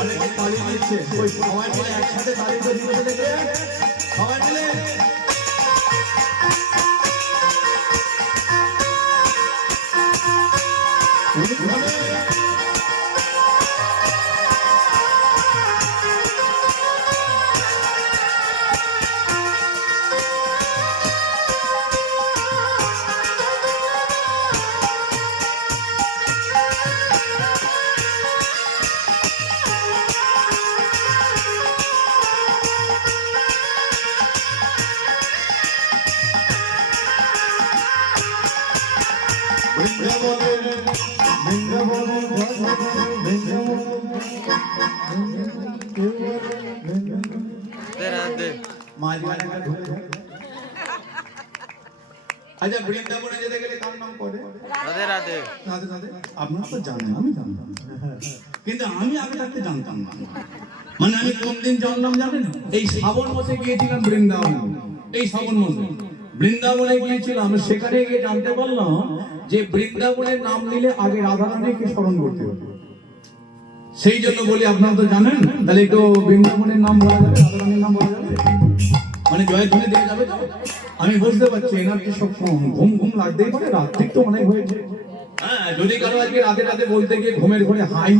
অনেকে তালি দিচ্ছে, ওই সবাই মিলে একসাথে তালি দিতে দেখে সবাই মিলে আচ্ছা, বৃন্দাবনে যেতে গেলে কার নাম করে? রাধে রাধে। রাধে রাধে আপনারা তো জানেন, আমি জানতাম, কিন্তু আমি আগে থাকতে জানতাম না। মানে আমি কোন দিন জানলাম জানেন? এই শ্রাবণ মাসে গিয়েছিলাম বৃন্দাবন। এই শ্রাবণ মাসে বৃন্দাবনে গিয়েছিলাম, সেখানে গিয়ে জানতে পারলাম যে বৃন্দাবনের নাম নিলে আগে রাধা রানীকে স্মরণ করতে হবে। সেই জন্য বলি, আপনারা তো জানেন, তাহলে একটু বৃন্দাবনের নাম বলা যাবে, রাধা রানীর নাম বলা যাবে, মানে জয়ধ্বনি দেওয়া যাবে তো? আমি বুঝতে পারছি এনার কি সব ঘুম ঘুম লাগতেই পারে, রাত ঠিক তো অনেক হয়েছে। হ্যাঁ, যদি কারো আজকে রাতে রাতে বলতে গিয়ে ঘুমের ঘরে হাই